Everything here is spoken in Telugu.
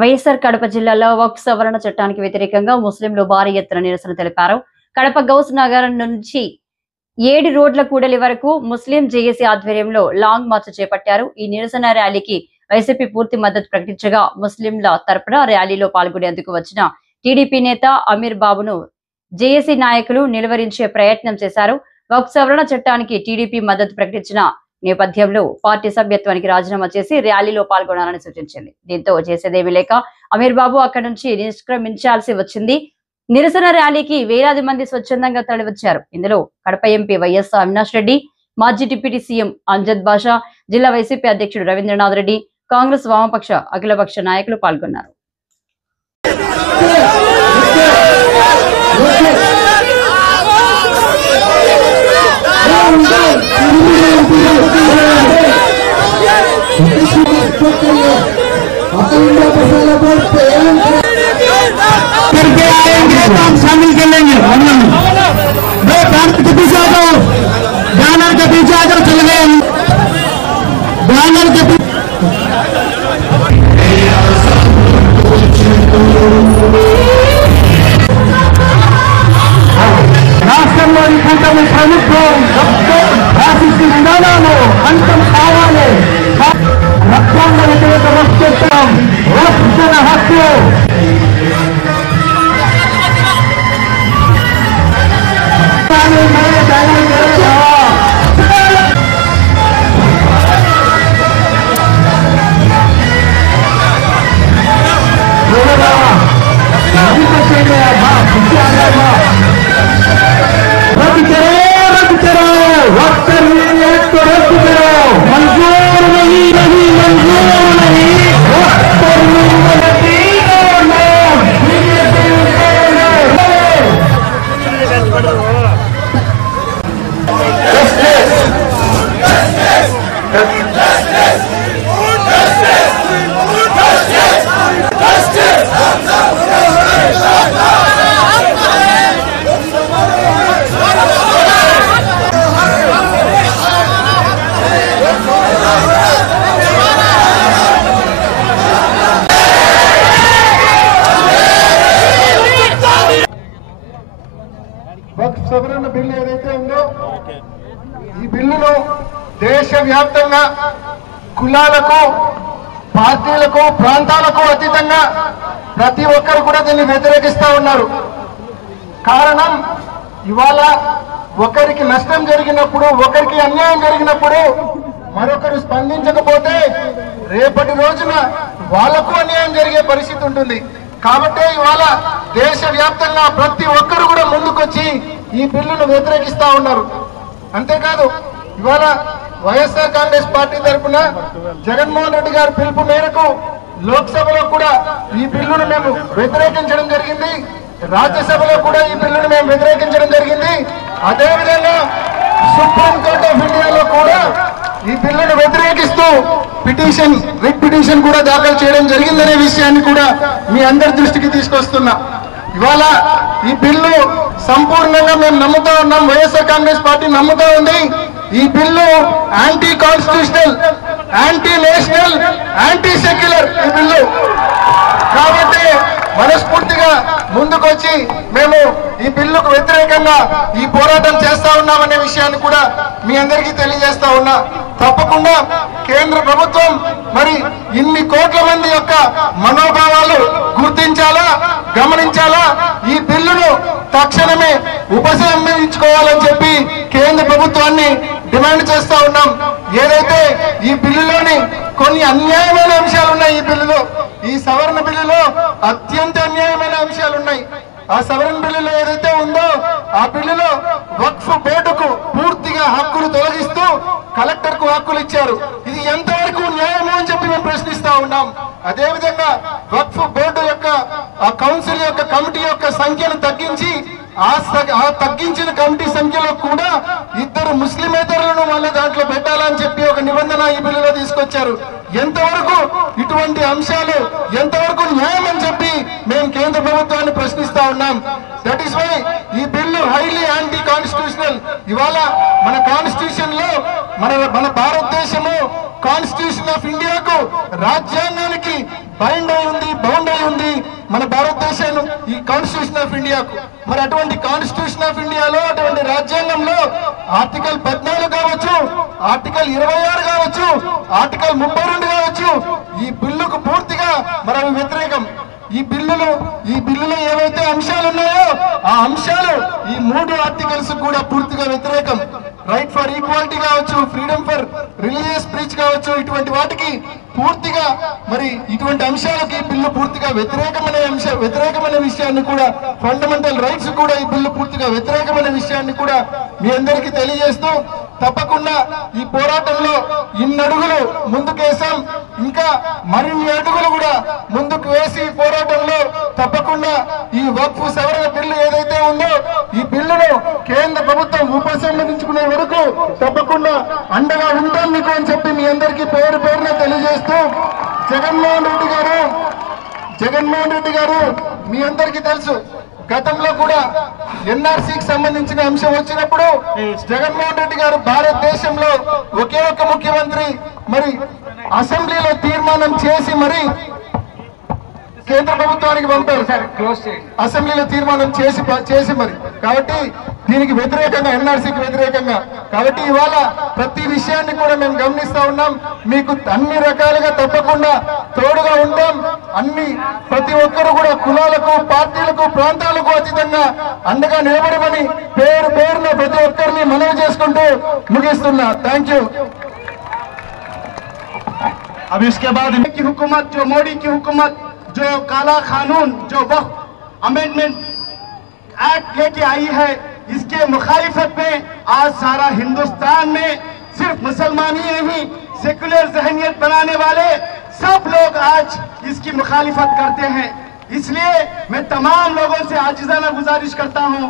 వైఎస్ఆర్ కడప జిల్లాలో వక్ఫ్ సవరణ చట్టానికి వ్యతిరేకంగా ముస్లింలు భారీ ఎత్తున నిరసన తెలిపారు. కడప గౌస్ నగర్ నుంచి 7 రోడ్ల కూడలి వరకు ముస్లిం జేఏసీ ఆధ్వర్యంలో లాంగ్ మార్చ్ చేపట్టారు. ఈ నిరసన ర్యాలీకి వైసీపీ పూర్తి మద్దతు ప్రకటించగా ముస్లింల తరపున ర్యాలీలో పాల్గొనేందుకు వచ్చిన టీడీపీ నేత అమీర్ బాబును జేఏసీ నాయకులు నిలువరించే ప్రయత్నం చేశారు. వక్ఫ్ సవరణ చట్టానికి టీడీపీ మద్దతు ప్రకటించిన నేపథ్యంలో పార్టీ సభ్యత్వానికి రాజీనామా చేసి ర్యాలీలో పాల్గొనాలని సూచించింది. దీంతో చేసేదేమీ లేక అమీర్ బాబు అక్కడి నుంచి నిష్క్రమించాల్సి వచ్చింది. నిరసన ర్యాలీకి వేలాది మంది స్వచ్ఛందంగా తరలివచ్చారు. ఇందులో కడప ఎంపీ వైఎస్ అవినాష్ రెడ్డి, మాజీ డిప్యూటీ సీఎం అంజద్ బాషా, జిల్లా వైసీపీ అధ్యక్షుడు రవీంద్రనాథ్ రెడ్డి, కాంగ్రెస్ వామపక్ష అఖిలపక్ష నాయకులు పాల్గొన్నారు. शामिल कर लेंगे बैनर के पीछे आ जाओ, बैनर के पीछे आकर चल गए बैनर के రాష్ట్రంలోని కూటమి ప్రభుత్వం రాసిస్టు విధానాలు అంతం కావాలి. రక్తాంగ వ్యతిరేక రక్తం రక్షణ హక్కు వక్ఫ్ సవరణ బిల్లు ఏదైతే ఉందో ఈ బిల్లును దేశవ్యాప్తంగా కులాలకు, పార్టీలకు, ప్రాంతాలకు అతీతంగా ప్రతి ఒక్కరు కూడా దీన్ని వ్యతిరేకిస్తూ ఉన్నారు. కారణం ఇవాళ ఒకరికి నష్టం జరిగినప్పుడు, ఒకరికి అన్యాయం జరిగినప్పుడు మరొకరు స్పందించకపోతే రేపటి రోజున వాళ్లకు అన్యాయం జరిగే పరిస్థితి ఉంటుంది. కాబట్టి ఇవాళ దేశవ్యాప్తంగా ప్రతి ఒక్కరు కూడా ముందుకొచ్చి ఈ బిల్లును వ్యతిరేకిస్తా ఉన్నారు. అంతేకాదు ఇవాళ వైఎస్ఆర్ కాంగ్రెస్ పార్టీ తరఫున జగన్మోహన్ రెడ్డి గారి పిలుపు మేరకు లోక్సభలో కూడా ఈ బిల్లును మేము వ్యతిరేకించడం జరిగింది. రాజ్యసభలో కూడా ఈ బిల్లును మేము వ్యతిరేకించడం జరిగింది. అదేవిధంగా సుప్రీంకోర్టు ఆఫ్ ఇండియాలో కూడా ఈ బిల్లును వ్యతిరేకిస్తూ రిట్ పిటిషన్ కూడా దాఖలు చేయడం జరిగిందనే విషయాన్ని కూడా మీ అందరి దృష్టికి తీసుకొస్తున్నా. ఇవాళ ఈ బిల్లు సంపూర్ణంగా మేము నమ్ముతా ఉన్నాం, వైఎస్ఆర్ కాంగ్రెస్ పార్టీ నమ్ముతా ఉంది. ఈ bill anti constitutional, anti national, anti secular ఈ బిల్లు. కాబట్టి మనస్ఫూర్తిగా ముందుకొచ్చి మేము ఈ బిల్లుకు వ్యతిరేకంగా ఈ పోరాటం చేస్తా ఉన్నామనే విషయాన్ని కూడా మీ అందరికీ తెలియజేస్తా ఉన్నా. తప్పకుండా కేంద్ర ప్రభుత్వం మరి ఇన్ని కోట్ల మంది యొక్క మనోభావాలు గుర్తించాలా, గమనించాలా, ఈ బిల్లును తక్షణమే ఉపసంహరించుకోవాలని చెప్పి కేంద్ర ప్రభుత్వాన్ని డిమాండ్ చేస్తా ఉన్నాం. ఏదైతే ఈ బిల్లులోని కొన్ని అన్యాయమైన అంశాలు ఉన్నాయి, ఈ బిల్లులో, ఈ సవరణ బిల్లులో అత్యంత అన్యాయమైన అంశాలు ఉన్నాయి. ఆ సవరణ బిల్లులో ఏదైతే ఉందో ఆ బిల్లులో వక్ఫ్ బోర్డుకు పూర్తిగా హక్కులు తొలగిస్తూ కలెక్టర్ కు హక్కులు ఇచ్చారు. ఇది ఎంతవరకు న్యాయమో అని చెప్పి మేము ప్రశ్నిస్తా ఉన్నాం. అదేవిధంగా వక్ఫ్ బోర్డు యొక్క ఆ కౌన్సిల్ యొక్క కమిటీ యొక్క సంఖ్యను తగ్గించి ఆ తగ్గించిన కమిటీ సంఖ్యలో కూడా 2 ముస్లిమేతరులను మళ్ళీ దాంట్లో పెట్టాలని చెప్పి ఒక నిబంధన ఈ బిల్లులో తీసుకొచ్చారు. ఎంతవరకు ఇటువంటి అంశాలు ఎంతవరకు న్యాయం అని చెప్పి మేము కేంద్ర ప్రభుత్వాన్ని ప్రశ్నిస్తా ఉన్నాం. దట్ ఈస్ వై ఈ బిల్లు హైలీ యాంటీ కాన్స్టిట్యూషనల్. ఇవాళ మన కాన్స్టిట్యూషన్ లో మన భారతదేశము కాన్స్టిట్యూషన్ ఆఫ్ ఇండియాకు రాజ్యాంగానికి బౌండ్ అయి ఉంది మన భారతదేశం ఈ కాన్స్టిట్యూషన్ ఆఫ్ ఇండియాకు. మరి అటువంటి కాన్స్టిట్యూషన్ ఆఫ్ ఇండియాలో అటువంటి రాజ్యాంగంలో ఆర్టికల్ 14 కావచ్చు, ఆర్టికల్ 26 కావచ్చు, ఆర్టికల్ 32 కావచ్చు, ఈ బిల్లుకు పూర్తిగా మరి అవి వ్యతిరేకం. ఈ బిల్లులో ఏవైతే అంశాలు ఉన్నాయో ఆ అంశాలు ఈ 3 ఆర్టికల్స్ కూడా పూర్తిగా వ్యతిరేకం. రైట్ ఫర్ ఈక్వాలిటీ కావచ్చు, ఫ్రీడమ్ ఫర్ రిలీజియస్ స్పీచ్ కావచ్చు, ఇటువంటి వాటికి పూర్తిగా మరి ఇటువంటి అంశాలకి బిల్లు పూర్తిగా వ్యతిరేకమైన విషయాన్ని కూడా, ఫండమెంటల్ రైట్స్ కూడా ఈ బిల్లు పూర్తిగా వ్యతిరేకమైన విషయాన్ని కూడా మీ అందరికీ తెలియజేస్తూ, తప్పకుండా ఈ పోరాటంలో ఇన్ని అడుగులు ముందుకేసాం, ఇంకా మరిన్ని అడుగులు కూడా ముందుకు వేసి పోరాటంలో తప్పకుండా ఈ వక్ఫ్ సవరణ బిల్లు ఏదైతే ఉందో ఈ బిల్లును కేంద్ర ప్రభుత్వం ఉపసంహరించుకునే వరకు తప్పకుండా అండగా ఉంటాం మీకు అని చెప్పి మీ అందరికీ పేరున తెలియజేస్తూ, జగన్మోహన్ రెడ్డి గారు మీ అందరికీ తెలుసు, గతంలో కూడా ఎన్ఆర్సీకి సంబంధించిన అంశం వచ్చినప్పుడు జగన్మోహన్ రెడ్డి గారు భారతదేశంలో ఒకే ఒక ముఖ్యమంత్రి మరి అసెంబ్లీలో తీర్మానం చేసి మరి కేంద్ర ప్రభుత్వానికి పంపారు. అసెంబ్లీలో తీర్మానం చేసి మరి కాబట్టి దీనికి వ్యతిరేకంగా, ఎన్ఆర్సీకి వ్యతిరేకంగా. కాబట్టి ఇవాళ ప్రతి విషయాన్ని కూడా మేము గమనిస్తా ఉన్నాం. మీకు అన్ని రకాలుగా తప్పకుండా తోడుగా ఉంటాం. ప్రతి ఒక్కరు కూడా కులాలకు, పార్టీలకు, ప్రాంతాలకు అతీతంగా అండగా నిలబడమని పేరున ప్రతి ఒక్కరిని మనవి చేసుకుంటూ ముగిస్తున్నా. Thank you. अब इसके बाद की हुकूमत, जो मोदी की हुकूमत, जो काला कानून, जो वक्फ अमेंडमेंट एक्ट लेके आई है, इसके मुखालिफत में आज सारा हिंदुस्तान में सिर्फ मुसलमान ही नहीं, सेकुलर जहनियत बनाने वाले सब लोग आज इसकी मुखालिफत करते हैं. इसलिए मैं तमाम लोगों से आजिज़ाना गुजारिश करता हूं